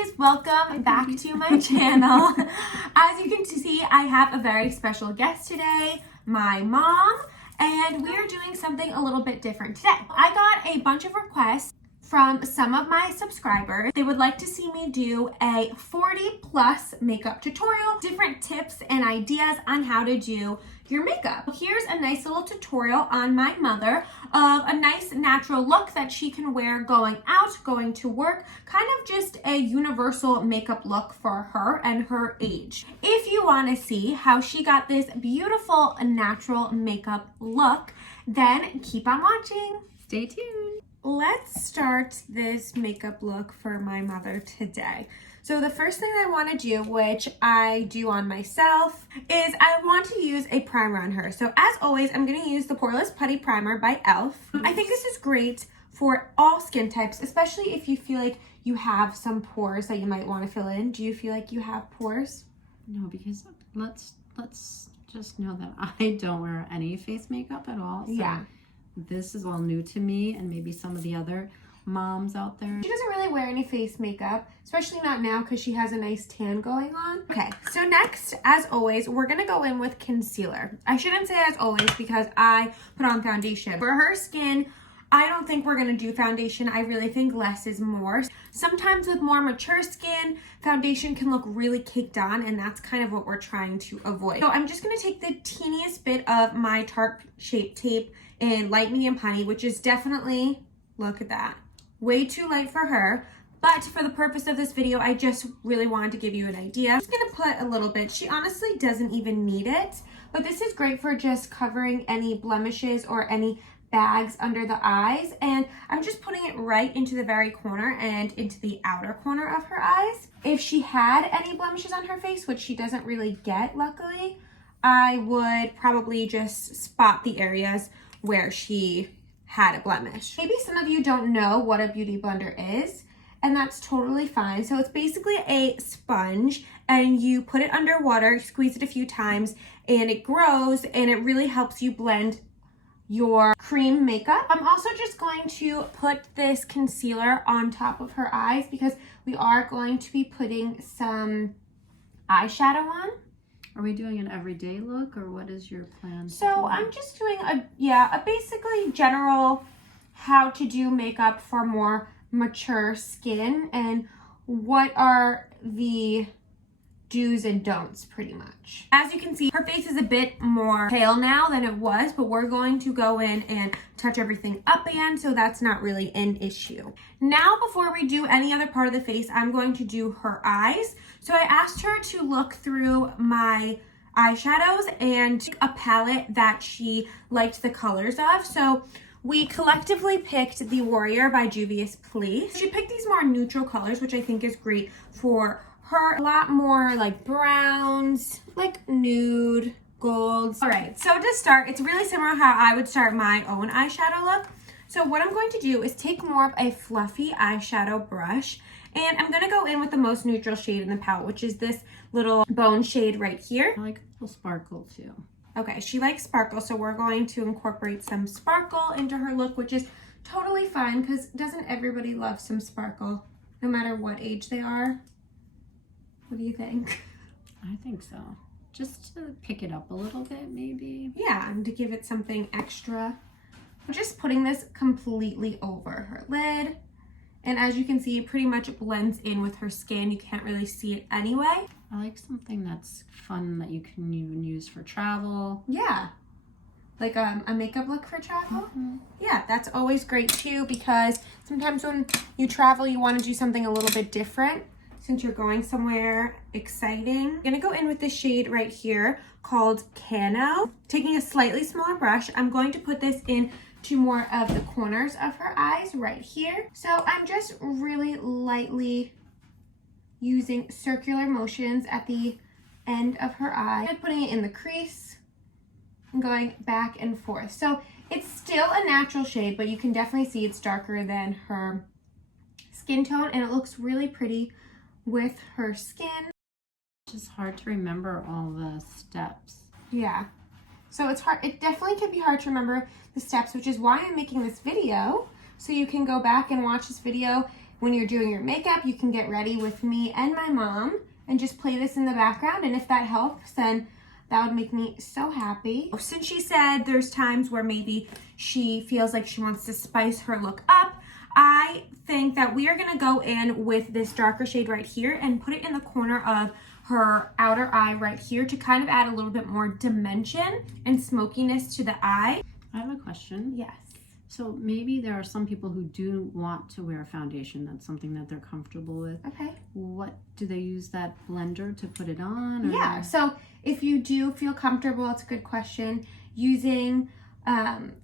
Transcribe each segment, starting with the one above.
beauties, welcome back to my channel. As you can see, I have a very special guest today, my mom, and we are doing something a little bit different today. I got a bunch of requests from some of my subscribers. They would like to see me do a 40+ makeup tutorial, different tips and ideas on how to do your makeup. Here's a nice little tutorial on my mother of a nice natural look that she can wear going out, going to work, kind of just a universal makeup look for her and her age. If you want to see how she got this beautiful natural makeup look, then keep on watching. Stay tuned. Let's start this makeup look for my mother today. So the first thing I want to do, which I do on myself, is I want to use a primer on her. So as always, I'm going to use the Poreless Putty Primer by e.l.f. I think this is great for all skin types, especially if you feel like you have some pores that you might want to fill in. Do you feel like you have pores? No, because let's just know that I don't wear any face makeup at all. So yeah. This is all new to me and maybe some of the other moms out there. She doesn't really wear any face makeup, especially not now because she has a nice tan going on. Okay, so next, as always, we're gonna go in with concealer. I shouldn't say as always because I put on foundation. For her skin, I don't think we're gonna do foundation. I really think less is more. Sometimes with more mature skin, foundation can look really caked on, and that's kind of what we're trying to avoid. So I'm just gonna take the teeniest bit of my Tarte Shape tape in light medium honey, which is definitely, look at that, way too light for her. But for the purpose of this video, I just really wanted to give you an idea. I'm just gonna put a little bit. She honestly doesn't even need it, but this is great for just covering any blemishes or any bags under the eyes. And I'm just putting it right into the very corner and into the outer corner of her eyes. If she had any blemishes on her face, which she doesn't really get, luckily, I would probably just spot the areas where she had a blemish. Maybe some of you don't know what a beauty blender is, and that's totally fine. So it's basically a sponge, and you put it under water, squeeze it a few times, and it grows, and it really helps you blend your cream makeup. I'm also just going to put this concealer on top of her eyes because we are going to be putting some eyeshadow on. Are we doing an everyday look, or what is your plan? So I'm just doing a basically general how to do makeup for more mature skin and what are the do's and don'ts pretty much. As you can see, her face is a bit more pale now than it was, but we're going to go in and touch everything up again, so that's not really an issue. Now, before we do any other part of the face, I'm going to do her eyes. So I asked her to look through my eyeshadows and a palette that she liked the colors of. So we collectively picked the Warrior by Juvias. She picked these more neutral colors, which I think is great for her. A lot more like browns, like nude, golds. All right, so to start, it's really similar how I would start my own eyeshadow look. So what I'm going to do is take more of a fluffy eyeshadow brush, and I'm gonna go in with the most neutral shade in the palette, which is this little bone shade right here. I like a little sparkle too. Okay, she likes sparkle, so we're going to incorporate some sparkle into her look, which is totally fine because doesn't everybody love some sparkle, no matter what age they are? What do you think? I think so. Just to pick it up a little bit, maybe. Yeah, and to give it something extra. I'm just putting this completely over her lid. And as you can see, it pretty much blends in with her skin. You can't really see it anyway. I like something that's fun that you can even use for travel. Yeah. Like a makeup look for travel. Yeah, that's always great too, because sometimes when you travel, you want to do something a little bit different. Since you're going somewhere exciting. I'm gonna go in with this shade right here called Cano. Taking a slightly smaller brush, I'm going to put this in to more of the corners of her eyes right here. So I'm just really lightly using circular motions at the end of her eye. I'm putting it in the crease and going back and forth. So it's still a natural shade, but you can definitely see it's darker than her skin tone, and it looks really pretty with her skin. It's just hard to remember all the steps. Yeah, so it's hard. It definitely can be hard to remember the steps, which is why I'm making this video, so you can go back and watch this video when you're doing your makeup, you can get ready with me and my mom and just play this in the background. And if that helps, then that would make me so happy. Since she said there's times where maybe she feels like she wants to spice her look up, I think that we are gonna go in with this darker shade right here and put it in the corner of her outer eye right here to kind of add a little bit more dimension and smokiness to the eye. I have a question. Yes. So maybe there are some people who do want to wear foundation. That's something that they're comfortable with. Okay. What do they use that blender to put it on? Or? Yeah, so if you do feel comfortable, it's a good question, using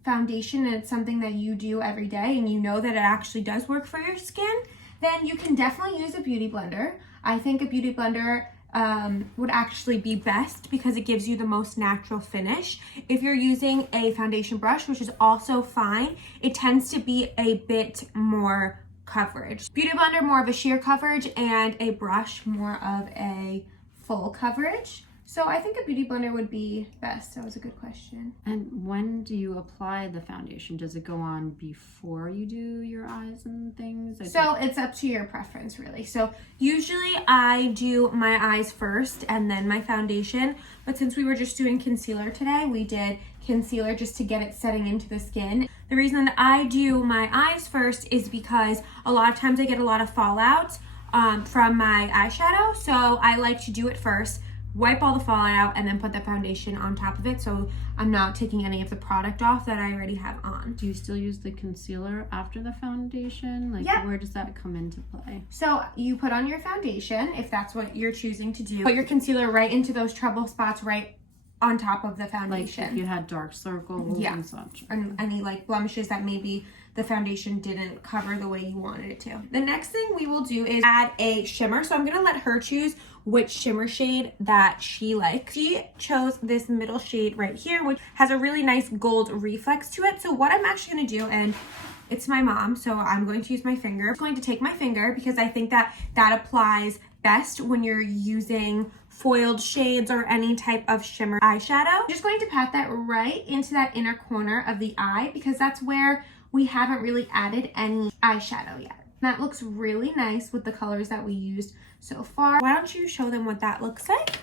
foundation and it's something that you do every day and you know that it actually does work for your skin, then you can definitely use a beauty blender. I think a beauty blender would actually be best because it gives you the most natural finish. If you're using a foundation brush, which is also fine, it tends to be a bit more coverage. Beauty blender more of a sheer coverage and a brush more of a full coverage. So I think a beauty blender would be best. That was a good question. And when do you apply the foundation? Does it go on before you do your eyes and things? So it's up to your preference, really. So usually I do my eyes first and then my foundation. But since we were just doing concealer today, we did concealer just to get it setting into the skin. The reason that I do my eyes first is because a lot of times I get a lot of fallout from my eyeshadow. So I like to do it first, wipe all the fallout out, and then put the foundation on top of it so I'm not taking any of the product off that I already have on. Do you still use the concealer after the foundation? Like, yeah. Where does that come into play? So you put on your foundation, if that's what you're choosing to do. Put your concealer right into those trouble spots right on top of the foundation. Like if you had dark circles and such. And any like blemishes that maybe the foundation didn't cover the way you wanted it to. The next thing we will do is add a shimmer. So I'm gonna let her choose which shimmer shade that she likes. She chose this middle shade right here, which has a really nice gold reflex to it. So what I'm actually gonna do, and it's my mom, so I'm going to use my finger. I'm going to take my finger because I think that that applies best when you're using foiled shades or any type of shimmer eyeshadow. I'm just going to pat that right into that inner corner of the eye because that's where we haven't really added any eyeshadow yet. That looks really nice with the colors that we used so far. Why don't you show them what that looks like?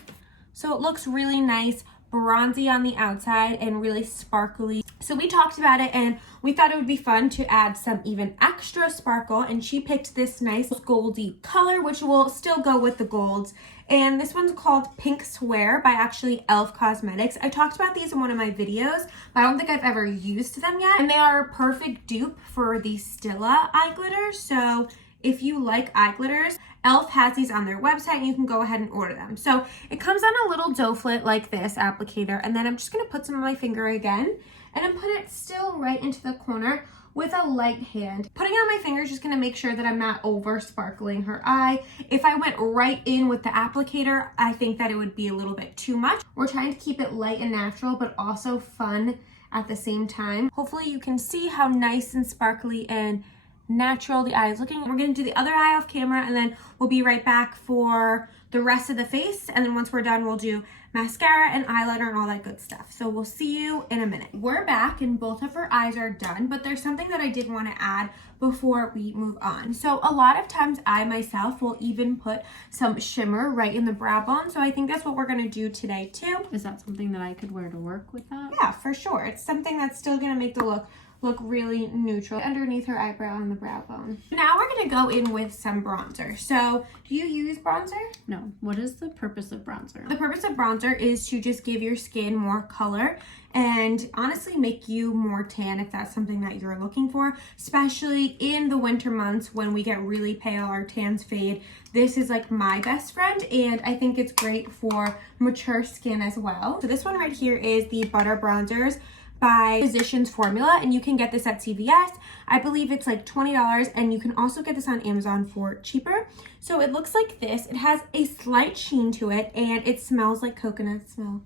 So it looks really nice, bronzy on the outside and really sparkly. So we talked about it and we thought it would be fun to add some even extra sparkle, and she picked this nice goldy color, which will still go with the golds. And this one's called Pink Swear by actually e.l.f. Cosmetics. I talked about these in one of my videos, but I don't think I've ever used them yet. And they are a perfect dupe for the Stila eye glitter. So if you like eye glitters, e.l.f. has these on their website and you can go ahead and order them. So it comes on a little doe flit like this applicator, and then I'm just gonna put some on my finger again and then put it still right into the corner with a light hand. Putting it on my finger is just gonna make sure that I'm not over sparkling her eye. If I went right in with the applicator, I think that it would be a little bit too much. We're trying to keep it light and natural, but also fun at the same time. Hopefully you can see how nice and sparkly and natural the eye is looking. We're gonna do the other eye off camera and then we'll be right back for the rest of the face. And then once we're done, we'll do mascara and eyeliner and all that good stuff. So we'll see you in a minute. We're back and both of her eyes are done, but there's something that I did want to add before we move on. So a lot of times I myself will even put some shimmer right in the brow bone. So I think that's what we're gonna do today too. Is that something that I could wear to work with that? Yeah, for sure. It's something that's still gonna make the look really neutral underneath her eyebrow on the brow bone. Now we're gonna go in with some bronzer. So do you use bronzer? No. What is the purpose of bronzer? The purpose of bronzer is to just give your skin more color and honestly make you more tan if that's something that you're looking for, especially in the winter months when we get really pale, our tans fade. This is like my best friend and I think it's great for mature skin as well. So this one right here is the Butter Bronzers by Physicians Formula, and you can get this at CVS. I believe it's like $20, and you can also get this on Amazon for cheaper. So it looks like this. It has a slight sheen to it, and it smells like coconut smell.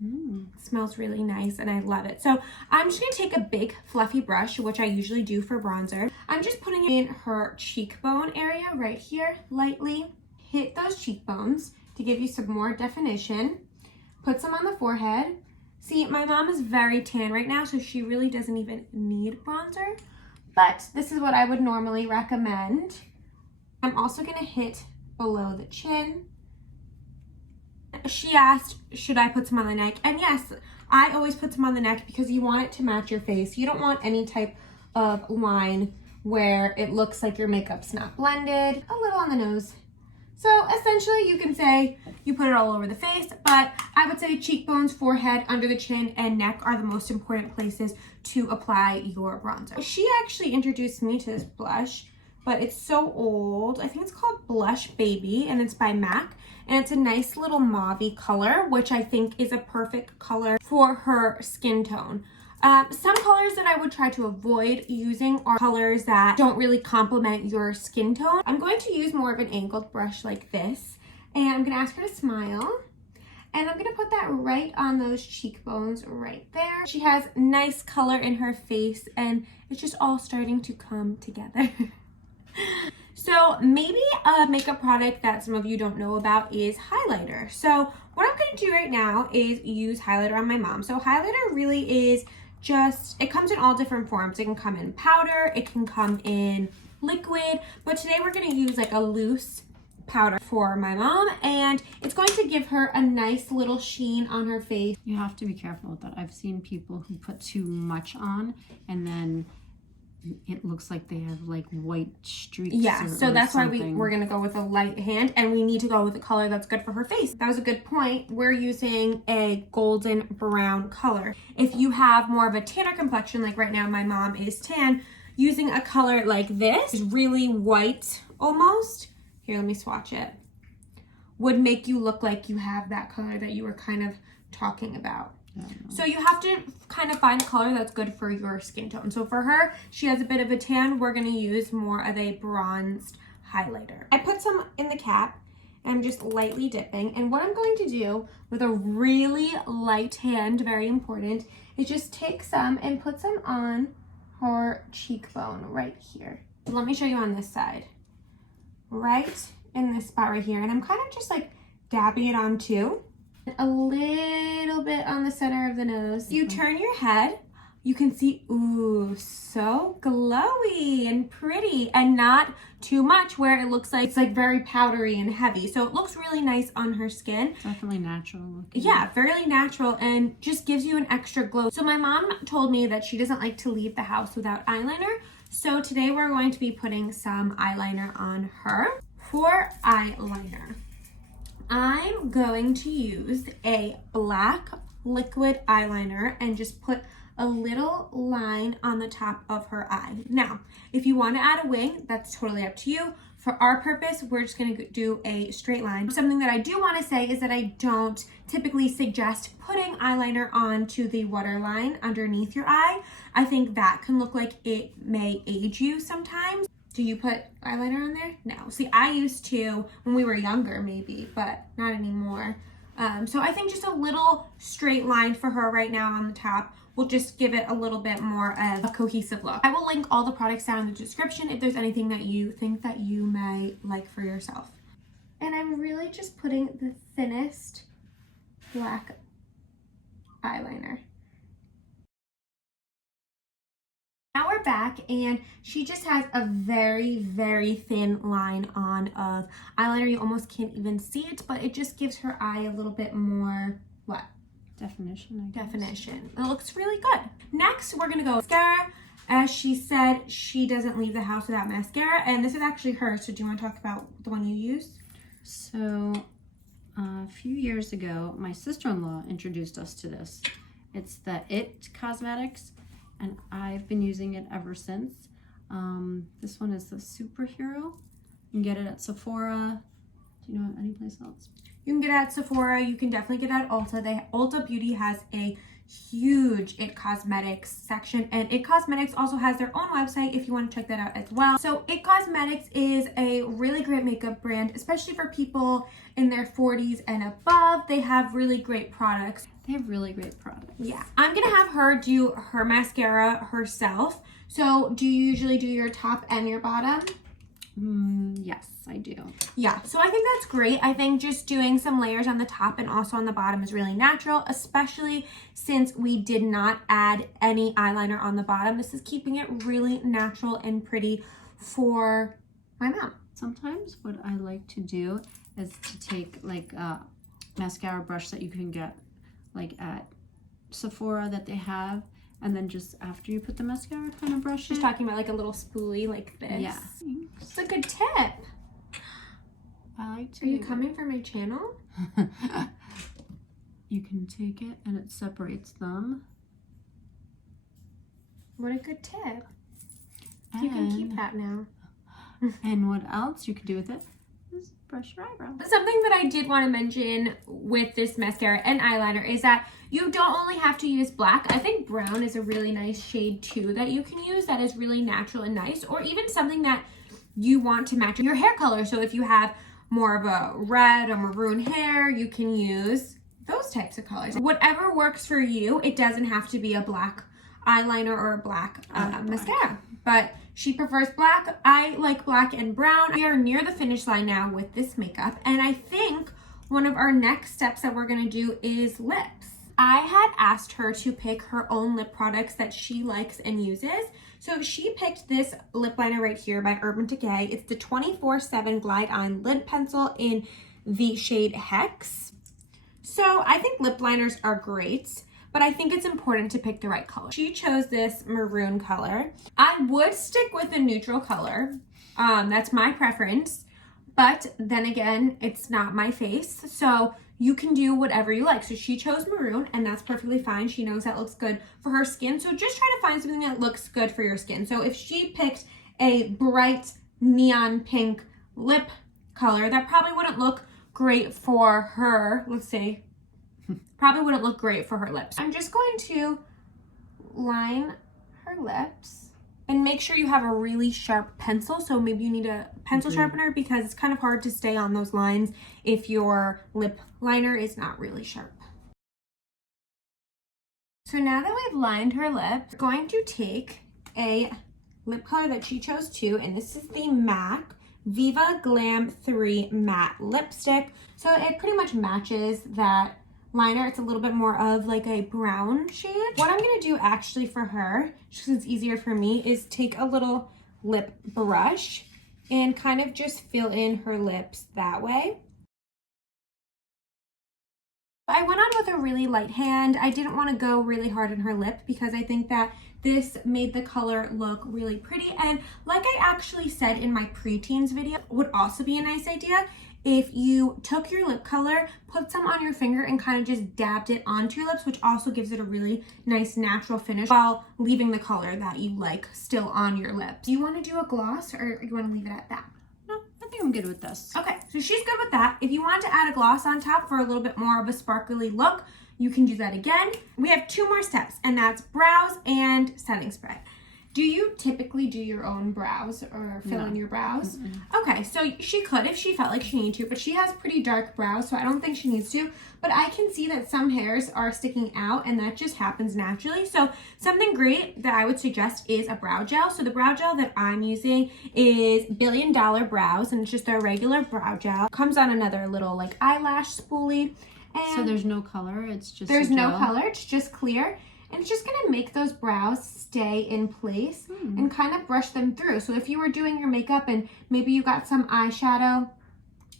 It smells really nice, and I love it. So I'm just gonna take a big fluffy brush, which I usually do for bronzer. I'm just putting it in her cheekbone area right here, lightly. Hit those cheekbones to give you some more definition. Put some on the forehead. See, my mom is very tan right now, so she really doesn't even need bronzer. but this is what I would normally recommend. I'm also gonna hit below the chin. She asked, should I put some on the neck? And yes, I always put some on the neck because you want it to match your face. You don't want any type of line where it looks like your makeup's not blended. A little on the nose. So essentially you can say you put it all over the face, but I would say cheekbones, forehead, under the chin, and neck are the most important places to apply your bronzer. She actually introduced me to this blush, but it's so old. I think it's called Blush Baby, and it's by MAC. And it's a nice little mauve-y color, which I think is a perfect color for her skin tone. Some colors that I would try to avoid using are colors that don't really complement your skin tone. I'm going to use more of an angled brush like this, and I'm gonna ask her to smile. And I'm gonna put that right on those cheekbones right there. She has nice color in her face, and it's just all starting to come together. So maybe a makeup product that some of you don't know about is highlighter. So what I'm going to do right now is use highlighter on my mom. So highlighter really is just, it comes in all different forms. It can come in powder, it can come in liquid, but today we're going to use like a loose powder for my mom, and it's going to give her a nice little sheen on her face. You have to be careful with that. I've seen people who put too much on and then it looks like they have like white streaks. Yeah, so that's something. why we're gonna go with a light hand, and we need to go with a color that's good for her face. That was a good point. We're using a golden brown color. If you have more of a tanner complexion, like right now my mom is tan, using a color like this is really white almost. Here, let me swatch it. Would make you look like you have that color that you were kind of talking about. So you have to kind of find a color that's good for your skin tone. So for her, she has a bit of a tan. We're going to use more of a bronzed highlighter. I put some in the cap, and I'm just lightly dipping. And what I'm going to do with a really light hand, very important, is just take some and put some on her cheekbone right here. Let me show you on this side. Right in this spot right here. And I'm kind of just like dabbing it on too. A little bit on the center of the nose. You turn your head, you can see, ooh, so glowy and pretty, and not too much where it looks like it's like very powdery and heavy. So it looks really nice on her skin. Definitely natural looking. Yeah, very natural, and just gives you an extra glow. So my mom told me that she doesn't like to leave the house without eyeliner. So today we're going to be putting some eyeliner on her. For eyeliner, I'm going to use a black liquid eyeliner and just put a little line on the top of her eye. Now, if you want to add a wing, that's totally up to you. For our purpose, we're just going to do a straight line. Something that I do want to say is that I don't typically suggest putting eyeliner onto the waterline underneath your eye. I think that can look like it may age you sometimes. Do you put eyeliner on there? No. See, I used to when we were younger maybe, but not anymore. So I think just a little straight line for her right now on the top will just give it a little bit more of a cohesive look. I will link all the products down in the description if there's anything that you think that you may like for yourself. And I'm really just putting the thinnest black eyeliner. Now we're back, and she just has a very, very thin line on of eyeliner. You almost can't even see it, but it just gives her eye a little bit more, what? Definition, I guess. Definition. It looks really good. Next, we're going to go mascara. As she said, she doesn't leave the house without mascara, and this is actually hers. So do you want to talk about the one you use? So a few years ago, my sister-in-law introduced us to this. It's the It Cosmetics, and I've been using it ever since. This one is the Superhero. You can get it at Sephora. Do you know any place else? You can get it at Sephora. You can definitely get it at Ulta. Ulta Beauty has a huge It Cosmetics section, and It Cosmetics also has their own website if you want to check that out as well. So It Cosmetics is a really great makeup brand, especially for people in their 40s and above. They have really great products. They have really great products. Yeah. I'm gonna have her do her mascara herself. So do you usually do your top and your bottom? Yes, I do. Yeah, so I think that's great. I think just doing some layers on the top and also on the bottom is really natural, especially since we did not add any eyeliner on the bottom. This is keeping it really natural and pretty for my mom. Sometimes what I like to do is to take like a mascara brush that you can get like at Sephora that they have, and then just after you put the mascara, kind of brush She's it. talking about like a little spoolie like this. Yeah. It's a good tip. I like to. Are you coming for my channel? You can take it and it separates them. What a good tip. You can keep that now. And what else you can do with it is brush your eyebrow. Something that I did want to mention with this mascara and eyeliner is that you don't only have to use black. I think brown is a really nice shade too that you can use that is really natural and nice, or even something that you want to match your hair color. So if you have more of a red or maroon hair, you can use those types of colors. Whatever works for you. It doesn't have to be a black eyeliner or a black mascara, but she prefers black. I like black and brown. We are near the finish line now with this makeup, and I think one of our next steps that we're gonna do is lips. I had asked her to pick her own lip products that she likes and uses. So she picked this lip liner right here by Urban Decay. It's the 24/7 Glide On Lid Pencil in the shade Hex. So I think lip liners are great, but I think it's important to pick the right color. She chose this maroon color. I would stick with a neutral color. That's my preference, but then again, it's not my face, so you can do whatever you like. So she chose maroon, and that's perfectly fine. She knows that looks good for her skin, so just try to find something that looks good for your skin. So if she picked a bright neon pink lip color, that probably wouldn't look great for her, let's say, probably wouldn't look great for her lips. I'm just going to line her lips. And make sure you have a really sharp pencil. So maybe you need a pencil sharpener, because it's kind of hard to stay on those lines if your lip liner is not really sharp. So now that we've lined her lips, we're going to take a lip color that she chose too, and this is the MAC Viva Glam 3 Matte Lipstick. So it pretty much matches that liner. It's a little bit more of like a brown shade. What I'm gonna do actually for her, just because it's easier for me, is take a little lip brush and kind of just fill in her lips that way. I went on with a really light hand. I didn't want to go really hard on her lip because I think that this made the color look really pretty. And like I actually said in my preteens video, would also be a nice idea if you took your lip color, put some on your finger, and kind of just dabbed it onto your lips, which also gives it a really nice natural finish while leaving the color that you like still on your lips. Do you want to do a gloss, or you want to leave it at that? No, I think I'm good with this. Okay, so she's good with that. If you want to add a gloss on top for a little bit more of a sparkly look, you can do that again. We have 2 more steps, and that's brows and setting spray. Do you typically do your own brows or fill in your brows? Okay, so she could if she felt like she needed to, but she has pretty dark brows, so I don't think she needs to. But I can see that some hairs are sticking out, and that just happens naturally. So something great that I would suggest is a brow gel. So the brow gel that I'm using is Billion Dollar Brows, and it's just their regular brow gel. Comes on another little like eyelash spoolie. And so there's no color, it's just there's no color, it's just clear. And it's just gonna make those brows stay in place and kind of brush them through. So if you were doing your makeup and maybe you got some eyeshadow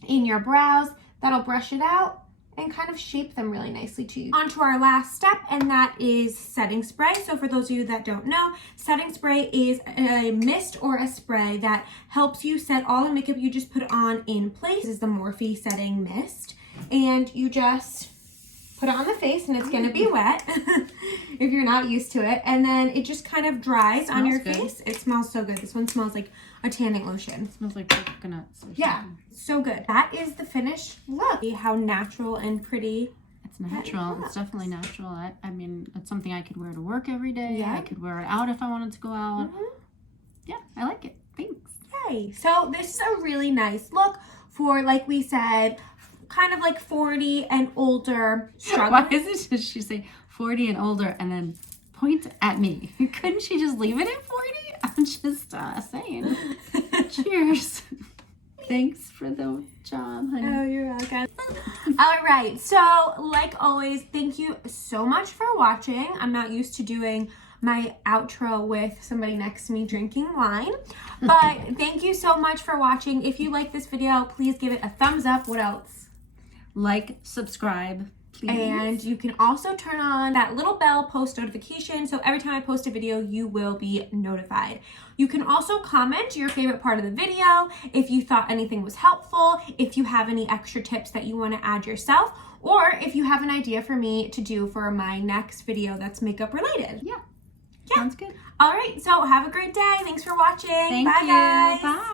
in your brows, that'll brush it out and kind of shape them really nicely too. On to our last step, and that is setting spray. So for those of you that don't know, setting spray is a mist or a spray that helps you set all the makeup you just put on in place. This is the MORPHE setting mist, and you just put it on the face, and it's gonna be wet if you're not used to it, and then it just kind of dries on your face. It smells so good. This one smells like a tanning lotion. It smells like coconuts or yeah, something. so good. That is the finished look. See how natural and pretty it's natural. It's definitely natural. I mean, it's something I could wear to work every day. Yeah. I could wear it out if I wanted to go out. Yeah, I like it. Thanks. Yay. So this is a really nice look for, like we said, kind of like 40 and older struggling. Why does she say 40 and older and then point at me. Couldn't she just leave it at 40? I'm just saying. Cheers. Thanks for the job, honey. Oh, you're welcome. All right, so like always, thank you so much for watching. I'm not used to doing my outro with somebody next to me drinking wine, but thank you so much for watching. If you like this video, please give it a thumbs up. What else? Like, subscribe, please. And you can also turn on that little bell post notification, so every time I post a video, you will be notified. You can also comment your favorite part of the video, if you thought anything was helpful, if you have any extra tips that you want to add yourself, or if you have an idea for me to do for my next video that's makeup related. Yeah. Sounds good. All right, so have a great day. Thanks for watching. Thank Bye, you. guys. Bye.